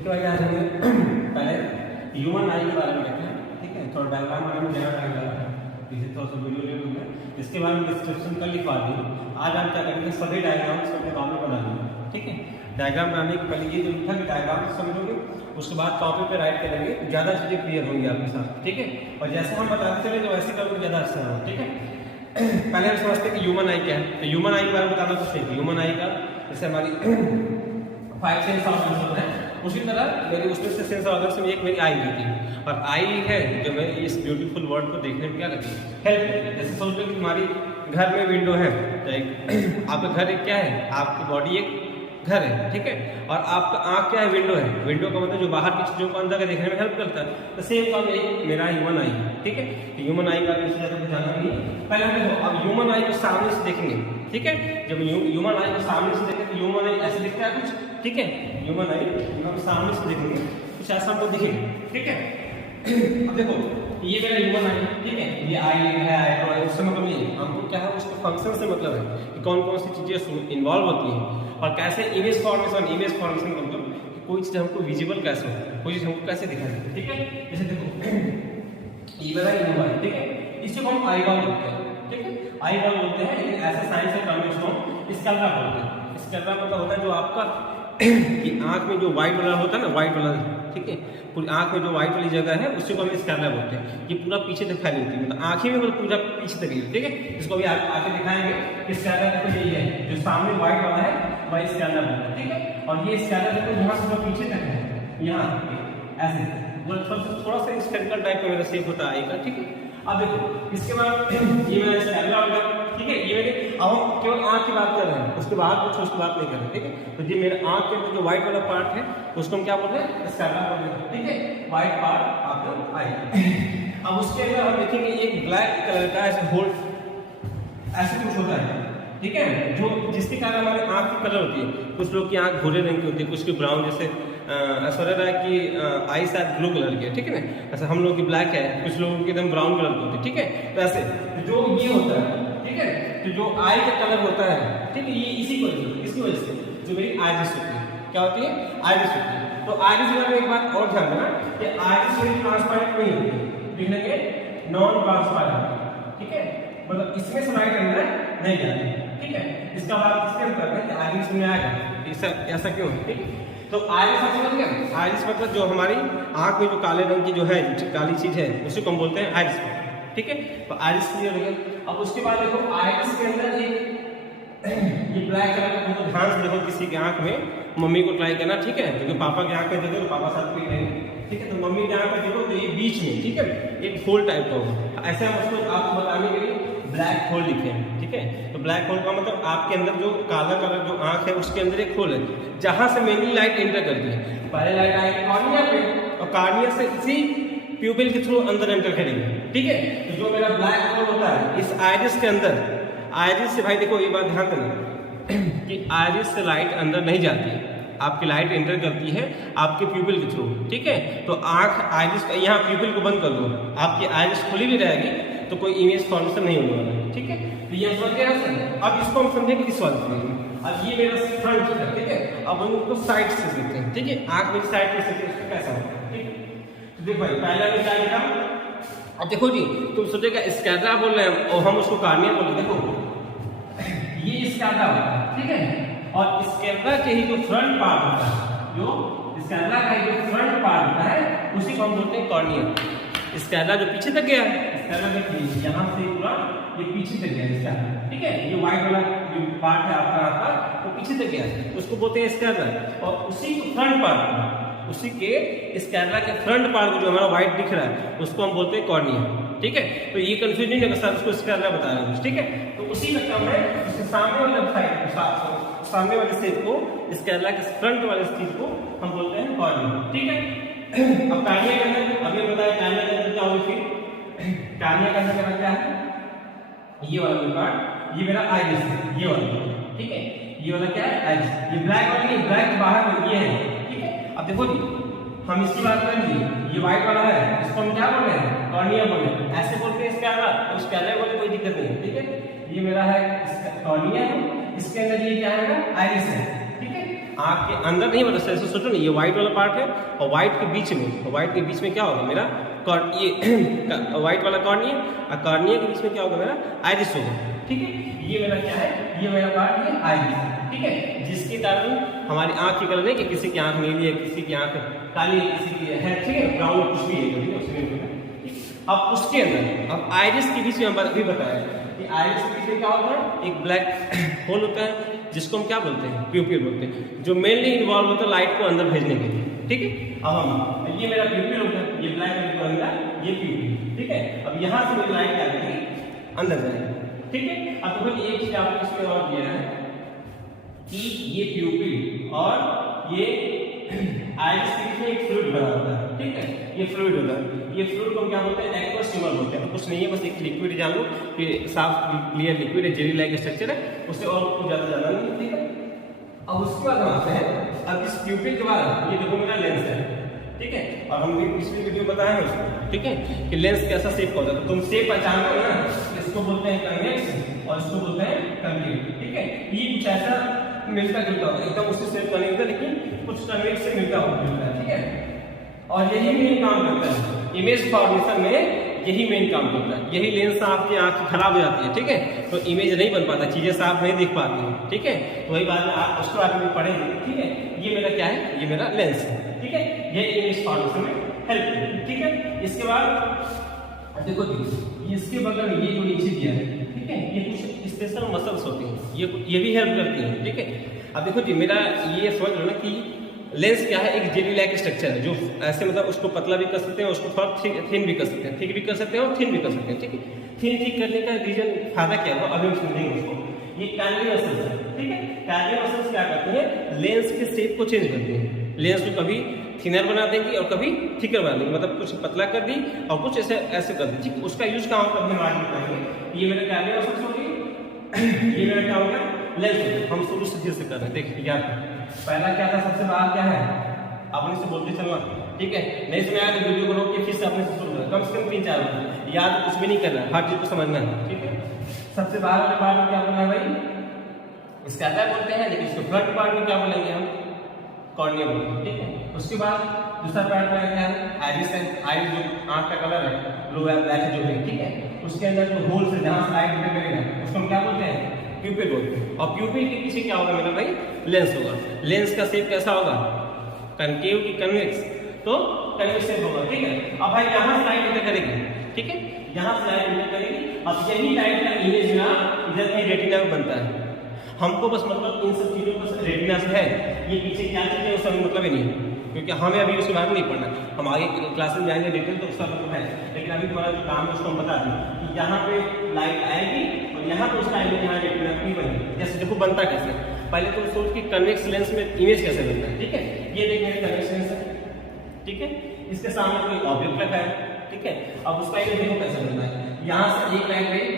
ठीक है भाई, आज हमें पहले ह्यूमन आई के बारे में देखते हैं। ठीक है, थोड़ा डायग्राम बनाने में ज़्यादा टाइम लगा है, पीछे थोड़ा सा वीडियो ले लूँगा, इसके बारे में डिस्क्रिप्शन कर लिखवा दी। आज हम क्या करेंगे, सभी डायग्राम सबके बाद में बना लेंगे। ठीक है, डायग्राम बनाने के पहले ये जो लिखा कि डायग्राम समझोगे, उसके बाद कॉपी पे राइट करेंगे, ज़्यादा चीज़ें क्लियर होंगी आपके साथ। ठीक है, और जैसे हम बताते चले तो वैसे करोगे ज़्यादा अच्छा होगा। ठीक है, पहले हम समझते हैं कि ह्यूमन आई क्या है। तो ह्यूमन आई के बारे में बताना कुछ नहीं, ह्यूमन आई का जैसे हमारी 5 सेंस ऑर्गन्स होते हैं, उसी तरह मेरी उसमें से सेंस ऑर्गन्स में एक मेरी आई होती है, और आई है जो मैं इस ब्यूटीफुल वर्ल्ड को देखने में क्या करती है, हेल्प करती है। जैसे सोच लो कि हमारी घर में विंडो है, तो एक आपका घर एक क्या है, आपकी बॉडी एक घर है। ठीक है, और आपका आँख क्या है, विंडो है। विंडो का मतलब जो बाहर की चीजों को अंदर के देखने में हेल्प करता है। तो सेम काम यही मेरा ह्यूमन आई है। ठीक है, ह्यूमन आई का जाना नहीं, पहले हम देखो अब ह्यूमन आई को सामने से देखेंगे। ठीक है, जब ह्यूमन आई को सामने से देखें तो ह्यूमन आई ऐसे दिखता है कुछ। ठीक है, ह्यूमन आई हम सामने से देखेंगे कुछ ऐसा हमको दिखेगा। ठीक है, अब देखो ये मेरा ह्यूमन आई। ठीक है, ये आई है, आई उससे मतलब नहीं है, हमको क्या है उसके फंक्शन से मतलब है कि कौन कौन सी चीजें इन्वॉल्व होती हैं, और कैसे इमेज फॉर्मेशन का मतलब कि कोई चीज हमको विजिबल कैसे होती है, कोई चीज हमको कैसे दिखाई देती है। ठीक है, जैसे देखो ये मेरा ह्यूमन आई। ठीक है, इसको हम आई बॉल बोलते हैं। ठीक है, आई बॉल बोलते हैं, लेकिन ऐसे साइंस से टर्म इसको स्कैल्रा बोलते हैं। स्कैल्रा मतलब होता है जो आपका कि आंख में जो व्हाइट वाला होता है ना, व्हाइट वाला। ठीक है, पूरी आंख में जो व्हाइट वाली जगह है उसी को हम स्कैल्रा बोलते हैं। ये पूरा पीछे तक फैली होती है, मतलब आंखें में मतलब पूरा पीछे तक है। ठीक है, इसको भी आगे दिखाएंगे कि स्कैल्रा देखो यही है, जो सामने व्हाइट वाला है वही स्कैल्रा बोलते हैं। ठीक है, और ये स्कैल्रा देखो यहाँ से पूरा पीछे तक है, यहाँ ऐसे थोड़ा सा स्फेरिकल टाइप का मेरा शेप होता है आई का। ठीक है, अब देखो इसके बाद ये मेरा स्कैल्रा हो गया। ठीक है, ये मेरे अब हम केवल आंख की बात कर रहे हैं, उसके बाद कुछ उसकी बात नहीं कर रहे। ठीक है, तो ये मेरे आंख के अंदर जो व्हाइट वाला पार्ट है उसको हम क्या बोल रहे हैं, स्कैल्रा बोल रहे हैं। ठीक है, व्हाइट पार्ट आपका आई। अब उसके अंदर हम देखेंगे एक ब्लैक कलर का ऐसे होल्ड ऐसे कुछ होता है। ठीक है, जो जिसके कारण हमारे आंख की कलर होती है, कुछ लोग की आंख भूरे रंग की होती है, कुछ की ब्राउन, जैसे ऐसा लग रहा है कि आई शायद ब्लू कलर की है। ठीक है ना, ऐसा हम लोग की ब्लैक है, कुछ लोगों की एकदम ब्राउन कलर की होती है। ठीक है, तो ऐसे जो ये होता है, ठीक है, तो जो आई का कलर होता है, ठीक है, ये इसी वजह से जो मेरी आइरिस होती है, क्या होती है, आइरिस होती है। तो आइरिस में एक बात और ध्यान देना कि आइरिस मेरी ट्रांसपेरेंट नहीं होती है, लिखेंगे नॉन ट्रांसपेरेंट। ठीक है, मतलब इसमें से लाइट अंदर नहीं जाती। ठीक है, इसका बात इसके अंदर करते हैं कि आइरिस में आएगा, ऐसा क्यों है। ठीक है, तो आइरिस मतलब क्या, आइरिस मतलब जो हमारी आंख में जो काले रंग की जो है काली चीज है उसी को हम बोलते हैं आइरिस। ठीक है, तो आइरिस क्लियर हो गया। अब उसके बाद देखो आइरिस के अंदर ये ब्लैक कलर का, तो ध्यान से देखो किसी की आंख में, मम्मी को ट्राई करना। ठीक है, क्योंकि पापा की आंख में देखो तो पापा साथ पी रहे हैं। ठीक है, तो मम्मी की आंख में देखो तो ये बीच में, ठीक है, एक होल टाइप का होगा। ऐसे हम उसको आपको बताने के लिए ब्लैक होल लिखे हैं। ठीक है, तो ब्लैक होल का मतलब आपके अंदर जो काला कलर जो आंख है उसके अंदर एक होल है, जहां से मेनली लाइट एंटर करती है। पहले लाइट आएगी कॉर्निया पे, और कॉर्निया से इसी प्यूपिल के थ्रू अंदर एंटर करेगी। ठीक है, तो जो मेरा ब्लैक होल होता है इस आइरिस के अंदर, आइरिस से भाई देखो ये बात ध्यान देना कि आइरिस से लाइट अंदर नहीं जाती, आपकी लाइट एंटर करती है आपके प्यूपिल के थ्रू। ठीक है, तो आंख आइरिस यहाँ प्यूपिल को बंद कर दो, आपकी आइरिस खुली भी रहेगी तो कोई इमेज फॉर्मेशन नहीं होने वाला है। ठीक है, तो ये समझ गया सर। अब इसको हम समझेंगे इस वाले में। अब ये मेरा फ्रंट है। ठीक है, अब हम उसको साइड से देखते हैं। ठीक है, आंख में साइड में से उसको कैसा होता है। ठीक है, तो देखो भाई पहला में क्या लिखा, अब देखो जी तुम सोचेगा स्कैल्रा बोल रहे हैं और हम उसको कॉर्निया बोल रहे हैं। देखो ये स्कैल्रा होता है। ठीक है, और स्कैल्रा के ही जो फ्रंट पार्ट होता है, जो स्कैल्रा का जो फ्रंट पार्ट होता है उसी को हम बोलते हैं कॉर्निया। स्कैल्रा जो पीछे तक गया, स्कैल्रा देखिए यहाँ से पूरा ये पीछे तक गया स्कैल्रा। ठीक है, ये व्हाइट वाला जो पार्ट है आपका वो पीछे तक गया, उसको बोलते हैं स्कैल्रा। और उसी फ्रंट पार्ट, उसी के स्कैल्रा के फ्रंट पार्ट को जो हमारा व्हाइट दिख रहा है उसको हम बोलते हैं कॉर्निया। ठीक है, तो ये कंफ्यूज नहीं होगा सर, उसको स्कैल्रा बता रहे हैं। ठीक है, तो उसी का काम है, उसके सामने वाले साइड, सामने वाले सेट को, स्कैल्रा के फ्रंट वाले चीज को हम बोलते हैं कॉर्निया। ठीक है, अब कॉर्निया के अंदर अभी बताया कॉर्निया के अंदर क्या होगी, फिर कॉर्निया के अंदर क्या है, ये वाला पार्ट, ये मेरा आइरिस है, ये वाला। ठीक है, ये वाला क्या है, आइरिस। ये ब्लैक वाला नहीं, ब्लैक बाहर में ये है। ठीक है, अब देखो जी हम इसकी बात करेंगे, ये व्हाइट वाला है, इसको हम क्या बोल रहे हैं, कॉर्निया बोल रहे हैं। ऐसे बोलते हैं स्कैल्रा, तो स्कैल्रा बोले कोई दिक्कत नहीं है। ठीक है, ये मेरा है कॉर्निया है, इसके अंदर ये क्या है, आइरिस है। ठीक है, आँख के अंदर नहीं बता, ऐसे सोचो ना, ये व्हाइट वाला पार्ट है और व्हाइट के बीच में क्या होगा मेरा ये व्हाइट वाला कॉर्निया, और कॉर्निया के बीच में क्या होगा मेरा आइरिस होगा। ठीक है, ये मेरा क्या है, ये मेरा पार्ट है आइरिस। ठीक है, जिसके कारण हमारी आँख की कलर है कि किसी की आँख नीली है, किसी की आँख काली है, किसी की है, ठीक है, ब्राउन कुछ भी है। अब उसके अंदर अब आइरिस के बीच में हम अभी बताया कि आइरिस के बीच में क्या होता है, एक ब्लैक होल होता है जिसको हम क्या बोलते हैं, प्यूपिल बोलते हैं, जो मेनली इन्वॉल्व होता है लाइट को अंदर भेजने के लिए। ठीक है, अब हम ये मेरा प्यूपिल होता है, ये ब्लैक कलर का अंदर ये प्यूपिल। ठीक है, अब यहाँ से मेरी लाइट क्या करेगी, अंदर जाएगी। ठीक है, अब तो फिर एक चीज आपको इसमें और दिया है कि ये प्यूपिल और ये आइरिस के बीच में एक फ्लूइड बना होता है। ठीक है, ये फ्लूइड होता है, ये फ्लूइड को क्या बोलते हैं, एक्वस ह्यूमर बोलते हैं। कुछ नहीं है, बस एक लिक्विड जान लो कि साफ क्लियर लिक्विड है, जेली लाइक स्ट्रक्चर है, उससे और कुछ ज्यादा नहीं। ठीक है, अब उसके बाद हम आते हैं, अब इस प्यूपिल के बाद ये देखो मेरा लेंस है। ठीक है, और हम पिछली वीडियो बताए हैं उसको, ठीक है, कि लेंस कैसा शेप होता है। तो तुम शेप पहचान लो ना, इसको बोलते हैं कन्वेक्स और इसको बोलते हैं कनकेव। ठीक है, ये कुछ ऐसा मिलता जुलता होता है, एकदम उससे शेप नहीं होता, लेकिन कुछ कन्वेक्स से मिलता है। ठीक है, और यही मेन काम करता है इमेज फॉर्मेशन में, यही मेन काम करता है। यही लेंस आपकी आंख खराब हो जाती है। ठीक है, तो इमेज नहीं बन पाता, चीजें साफ नहीं दिख पाती हैं। ठीक है, तो वही बात आप उसके बारे में पढ़ेंगे। ठीक है, ये मेरा क्या है, ये मेरा लेंस है। ठीक है, ये इमेज फॉर्मेशन में हेल्प करेगी। ठीक है, इसके बाद देखो इसके बगल में ये जो नीचे दिया है, ठीक है, ये कुछ स्पेशल मसल्स होती हैं, ये भी हेल्प करती हैं। ठीक है, अब देखो जी मेरा ये समझ लो ना कि लेंस क्या है, एक जेली लाइक स्ट्रक्चर है, जो ऐसे मतलब उसको पतला भी कर सकते हैं, उसको थोड़ा थिन भी कर सकते हैं, थिक भी कर सकते हैं और थिन भी कर सकते हैं। ठीक है, थिन ठीक करने का रीजन फायदा क्या होगा, अभी हम समझेंगे उसको। ये कैलरी मसल्स है। ठीक है, कैलरी मसल्स क्या करते हैं, लेंस के शेप को चेंज करते हैं, लेंस को कभी थिनर बना देंगी और कभी थिकर बना देंगी, मतलब कुछ पतला कर दी और कुछ ऐसे कर दी। ठीक, उसका यूज कहाँ होगा, हम आगे बताएंगे। ये मेरा कैलरी मसल्स होगी, ये मेरा क्या होगा, लेंस होगा। हम शुरू से कर रहे हैं, देखिए याद पहला क्या था, सबसे बाहर क्या है, अपने से बोलते चलना। ठीक है, नहीं समझ आया तो वीडियो को रोक के फिर से अपने से शुरू करें, कम से कम 3-4 मिनट, याद कुछ भी नहीं करना, हर चीज को समझना है। ठीक है, सबसे बाहर वाले पार्ट में क्या बोलना है भाई, स्कैटर बोलते हैं, लेकिन इसको फ्रंट पार्ट में क्या बोलेंगे हम, कॉर्निया बोलेंगे। ठीक है, उसके बाद दूसरा पार्ट में क्या है, आइरिस है। आइरिस जो आंख का कलर है, ब्लू है, ब्लैक है, जो है। ठीक है, उसके अंदर जो होल्स है, जहां से लाइट निकलेगा, उसको हम क्या बोलते हैं, प्यूपिल बोलते हैं। और प्यूपिल के पीछे क्या होगा मेरा भाई, लेंस होगा। लेंस का शेप कैसा होगा, कनकेव की कन्वेक्स, तो कन्वेक्स शेप होगा। ठीक है, अब भाई यहां से लाइट एंटर करेगी। ठीक है, यहां से लाइट एंटर करेगी, अब यही लाइट का इमेज ना इधर की रेटिना में बनता है। हमको बस मतलब इन सब चीजों का रेटिना से है, ये पीछे क्या चीजें हैं उसका मतलब ही नहीं, क्योंकि हमें अभी उसके बारे में नहीं पढ़ना, हम आगे क्लास में जाएंगे डिटेल तो उसका मतलब है। लेकिन अभी तुम्हारा जो काम है उसको हम बता दें कि यहाँ पे लाइट आएगी और यहाँ पे उसका इमेज यहाँ रेटिना नहीं बनेगी। जैसे देखो बनता कैसे, पहले तुम सोच कि कन्वेक्स लेंस में इमेज कैसे बनता है। ठीक है, ये देखिए कन्वेक्स लेंस है। ठीक है, इसके सामने कोई ऑब्जेक्ट रखा है। ठीक है, अब उसका इमेज देखो कैसे बनता है, यहाँ से एक लाइट गई,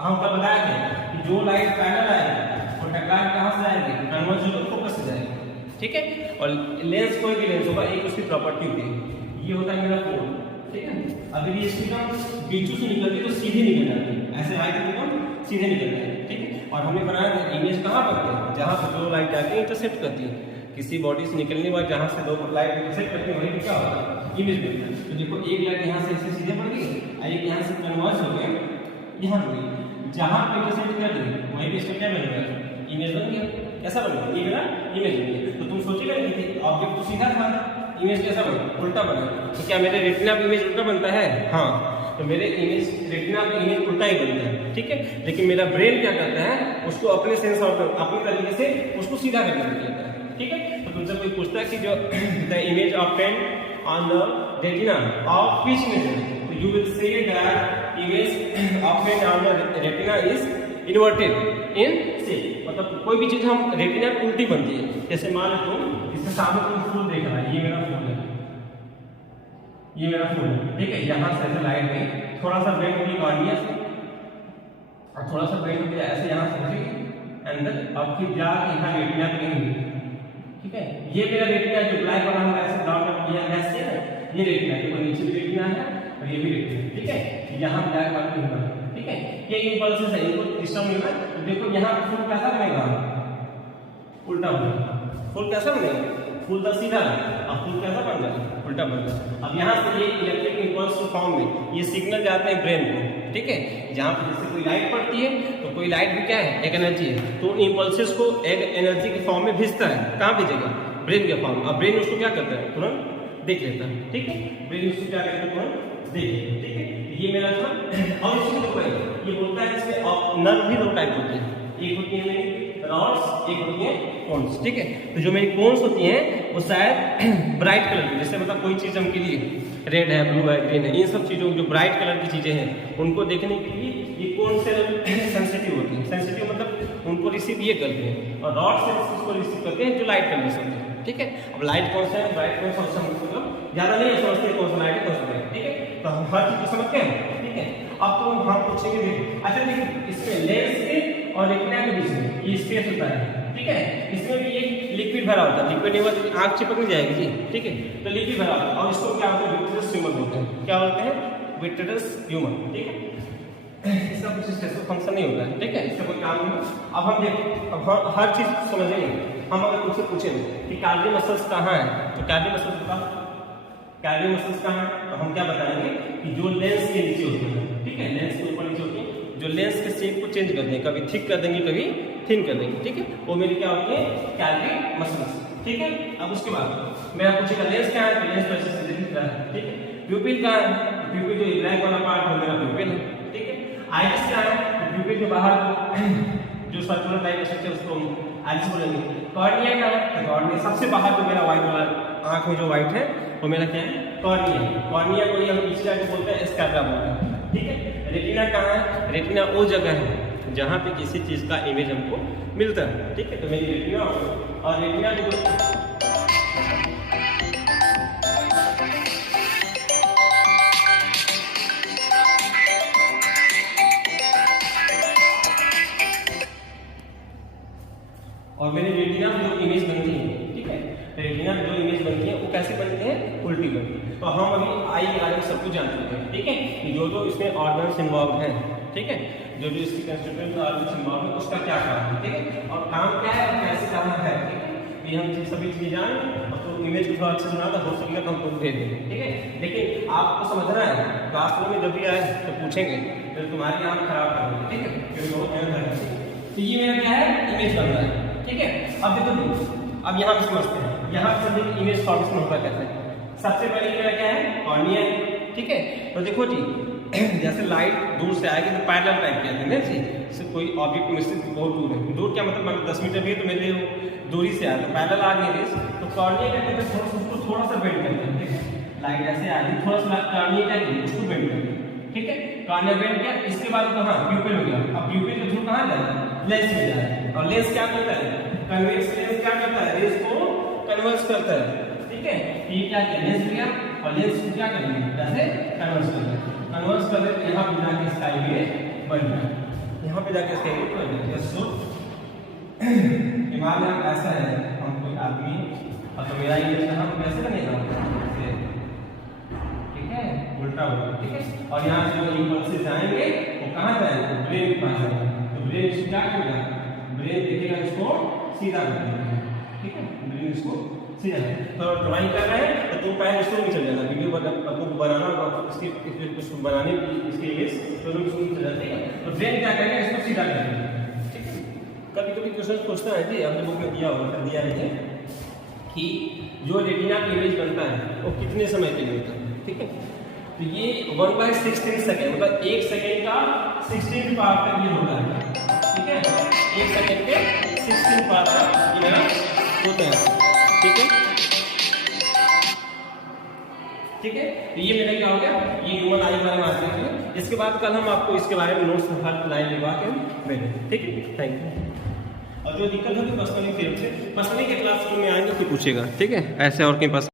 हम कब बताया था कि जो लाइट पैरेलल आएगी वो टकरा कहाँ से आएगी, कन्वर्ज होकर फोकस से जाएगी। ठीक है, और लेंस कोई भी लेंस होगा, एक उसकी प्रॉपर्टी होती है, ये होता है मेरा कोण। ठीक है, अगर ये इसकी ना बीचों से निकलती तो सीधे निकल जाती है, ऐसे आएगी तो सीधे निकल जाएगी। ठीक है, और हमने बनाया था इमेज कहाँ बनते हैं, जहाँ से दो लाइट जाके इंटरसेप्ट करती है, किसी बॉडी से निकलने बाद जहाँ से दो लाइट इंटरसेप्ट करती है वही क्या होता है, इमेज बनता है। तो देखो एक लाइट यहाँ से ऐसे सीधे पड़ गई, एक यहाँ से कन्वर्ज हो गया, यहाँ पर जहाँ पे इंटरसेप्ट कर दी वहीं पे इसका क्या बन गया, इमेज बन गया। कैसा बन गया, ये मेरा इमेज बन गया। तो तुम सोचेगा कि ऑब्जेक्ट तो सीधा था, इमेज कैसा बना, उल्टा बना। तो क्या मेरे रेटिना पे इमेज उल्टा बनता है, हाँ, तो मेरे इमेज रेटिना पे इमेज उल्टा ही बनता है। ठीक है, लेकिन मेरा ब्रेन क्या करता है, उसको अपने सेंस ऑर्गन अपने तरीके से उसको सीधा करके रख लेता है। ठीक है, तो तुमसे कोई पूछता है कि जो the image obtained on the retina of which measure, तो you will say that image obtained on the retina is inverted in shape, मतलब कोई भी चीज हम रेटिना में उल्टी बनती है। जैसे मान लो इसके सामने तुम फूल देख रहा है, ये मेरा फूल है, ये मेरा फूल है। ठीक है, यहाँ से ऐसे लाइट में थोड़ा सा बेंड होगी कॉर्निया से और थोड़ा सा बेंड होगी ऐसे यहाँ से अंदर, अब फिर जाके यहाँ रेटिना पे नहीं। ठीक है, ये मेरा रेटिना जो ब्लैक बना हुआ है ऐसे डॉट ये ऐसे है, ये रेटिना है, देखो नीचे भी रेटिना है और ये भी रेटिना। ठीक है, यहाँ ब्लैक वाला नहीं बना। ठीक है, ये इंपल्सेस है, इनको सिस्टम में। तो देखो यहाँ फूल कैसा बनेगा, उल्टा बनेगा। फूल कैसा बनेगा, फूल तो सीधा है और फूल कैसा बन रहा है, उल्टा बन रहा है। अब यहाँ से ये इलेक्ट्रिक इम्पल्स फॉर्म में ये सिग्नल जाते हैं ब्रेन को, ठीक है। जहाँ पर जैसे कोई लाइट पड़ती है तो कोई लाइट भी क्या है, एक एनर्जी है, तो इम्पल्सेस को एक एनर्जी के फॉर्म में भेजता है। कहाँ भेजेगा, ब्रेन के फॉर्म। अब ब्रेन उसको क्या करता है, तुरंत देख लेता है, ठीक है। ब्रेन उसको क्या करता है, तुरंत देख लेता है, ठीक है। ये मेरा था। और इसमें तो ये बोलता है इसमें नर्व भी दो टाइप होते हैं, एक होती है मेरी रॉड्स, एक होती है कोन्स, ठीक है। तो जो मेरी कोन्स होती हैं वो शायद ब्राइट कलर की, जैसे मतलब कोई चीज़ हमके लिए रेड है, ब्लू है, ग्रीन है, इन सब चीज़ों जो ब्राइट कलर की चीज़ें हैं उनको देखने के लिए ये कोन से सेंसिटिव होती है। सेंसिटिव मतलब उनको रिसीव ये करते हैं, और रॉड से उसको रिसीव करते हैं जो लाइट कलर से होते हैं, ठीक है। अब लाइट कौन सा है, ब्राइट कौन सा, उससे हम मतलब ज़्यादा नहीं समझते कौन सा लाइट है कौन सा ब्राइट, ठीक है। तो हम हर चीज़ को समझते हैं, ठीक है। अब तो हम पूछेंगे, देखिए अच्छा देखिए इसमें लेंस के और रेटिना के बीच में ये स्पेस होता है, ठीक है। इसमें भी एक लिक्विड भरा होता है, लिक्विड नहीं हुआ तो आँख चिपक नहीं जाएगी जी, ठीक है। तो लिक्विड भरा होता है और इसको क्या होता है, विट्रियस ह्यूमर बोलते हैं। क्या बोलते हैं, विट्रियस ह्यूमर, ठीक है। इसका कुछ स्पेशल फंक्शन नहीं होता है, ठीक है, इसका कोई काम नहीं। अब हम देखो, अब हर चीज़ समझेंगे। हम अगर मुझसे पूछेंगे कि कार्डियो मसल्स कहाँ है, तो कार्डियो मसल्स का कार्डियो मसल्स कहाँ है, तो हम क्या बताएंगे कि जो लेंस के नीचे होते हैं, ठीक है, लेंस के ऊपर नीचे होती है, जो लेंस के शेप को चेंज कर देंगे, कभी थिक कर देंगे कभी थिन कर देंगे, ठीक है। वो मेरी क्या होती है, कार्डियो मसल्स, ठीक है। अब उसके बाद मेरा पूछेगा लेंस क्या है, तो लेंस तो ऐसे दिख रहा है, ठीक है। प्यूपिल कहाँ है, प्यूपिल जो ब्लैक वाला पार्ट है मेरा प्यूपिल है, ठीक है। आइरिस क्या है, प्यूपिल जो बाहर जो सर्कुलर टाइप स्ट्रक्चर उसको आइरिस बोलेंगे। कॉर्निया क्या है, तो कॉर्निया सबसे बाहर जो मेरा व्हाइट वाला आंख में जो व्हाइट है वो मेरा क्या है, कॉर्निया। कॉर्निया को हम पीछे जाके बोलते हैं स्कैब्रा बोलते हैं, ठीक है। रेटिना कहाँ है, रेटिना वो जगह है जहाँ पे किसी चीज़ का इमेज हमको मिलता है, ठीक है। तो मेरी रेटिना और रेटिना को और मेरी रेटिना में जो इमेज बनती है, ठीक है, रेटिना में जो इमेज बनती है वो कैसे बनती है, उल्टी बनती है। तो हम अभी आई के बारे में सब कुछ जानते हैं, ठीक है, कि जो जो इसमें ऑर्गन्स इन्वॉल्व हैं, ठीक है, जो जो इसकी कंस्टिट्यूएंट ऑर्गन्स इन्वॉल्व है उसका क्या काम है, ठीक है, और काम क्या है और कैसे काम है, ठीक है। ये हम सभी चीज़ें जानें और तो इमेज को थोड़ा अच्छे से बनाता हो सकेगा तो हम तुम भेज देंगे, ठीक है। लेकिन आपको समझना है, क्लासरूम में जब भी आए तो पूछेंगे तो तुम्हारी आँख खराब कर देंगे, ठीक है, क्योंकि बहुत मेहनत है। तो ये मेरा क्या है, इमेज बन रहा है, ठीक है। अब देखो, अब यहाँ पे समझते हैं, यहाँ पे समझे इमेज फॉर्मेशन होता कहते हैं। सबसे पहले मेरा क्या है, कॉर्निया है, ठीक है। तो देखो जी, जैसे लाइट दूर से आएगी तो पैरेलल टाइप कहते हैं ना जी, जैसे कोई ऑब्जेक्ट में से बहुत दूर है, दूर क्या मतलब 10 मीटर भी है तो मेरे लिए दूरी से आया तो पैरेलल आ गई रेस, तो कॉर्निया क्या कहते हैं, उसको थोड़ा सा बेंड करते हैं, ठीक है। लाइट ऐसे आ गई, थोड़ा सा कॉर्निया क्या करिए उसको बेंड करते हैं, ठीक है। कॉर्निया बेंड किया, इसके बाद कहाँ प्यूपिल हो गया। अब प्यूपिल के थ्रू कहाँ जाए, लेंस में जाए, और लेंस क्या करता है, कन्वेक्स लेंस क्या करता है, रेस को कन्वर्स करता है, ठीक है। ये क्या किया, लेंस लिया और लेंस को क्या करेंगे, जैसे कन्वर्स कर देंगे, कन्वर्स कर देते यहाँ पे जाके इसका इमेज बन जाए, यहाँ पे जाके इसका इमेज बन जाए। सो मान लो ऐसा है, हम कोई आदमी और तो मेरा इमेज यहाँ कैसे बनेगा, ठीक है, उल्टा होगा, ठीक है। और यहाँ से जो इम्पल्सेस आएंगे वो कहाँ जाएंगे, ब्रेन के पास जाएंगे, तो ब्रेन इसको क्या करेगा, ब्रेन देखेगा इसको सीधा कर देगा, ठीक है, ब्रेन इसको सीधा। तो ड्राइंग कर रहे हैं तो तुम पहले इसको भी चल जाना, वीडियो बनाना होगा इसकी कुछ बनाने की इसके इमेज तो तुम इसको चल जाते हैं। तो ब्रेन क्या करेगा, इसको सीधा कर देगा, ठीक है। कभी कभी क्वेश्चन पूछता है जी, हमने बुक में दिया होगा, कर दिया है कि जो रेटिना का इमेज बनता है वो कितने समय के लिए होता है, ठीक है। तो ये 1/16 सेकेंड, मतलब 1 सेकेंड का 16 पार्ट तक ये होता है, ठीक है। 1 सेकेंड के 16 पार्ट तक ये होता है, ठीक है, ठीक है। तो ये मेरा क्या हो गया, ये ह्यूमन आई बारे में आते हैं। इसके बाद कल हम आपको इसके बारे में नोट्स हर लाइन लिखवा के भेजेंगे, ठीक है। Thank you. और जो दिक्कत होगी पर्सनली से पर्सनली के क्लास में आएंगे तो पूछेगा, ठीक है, ऐसे और के पास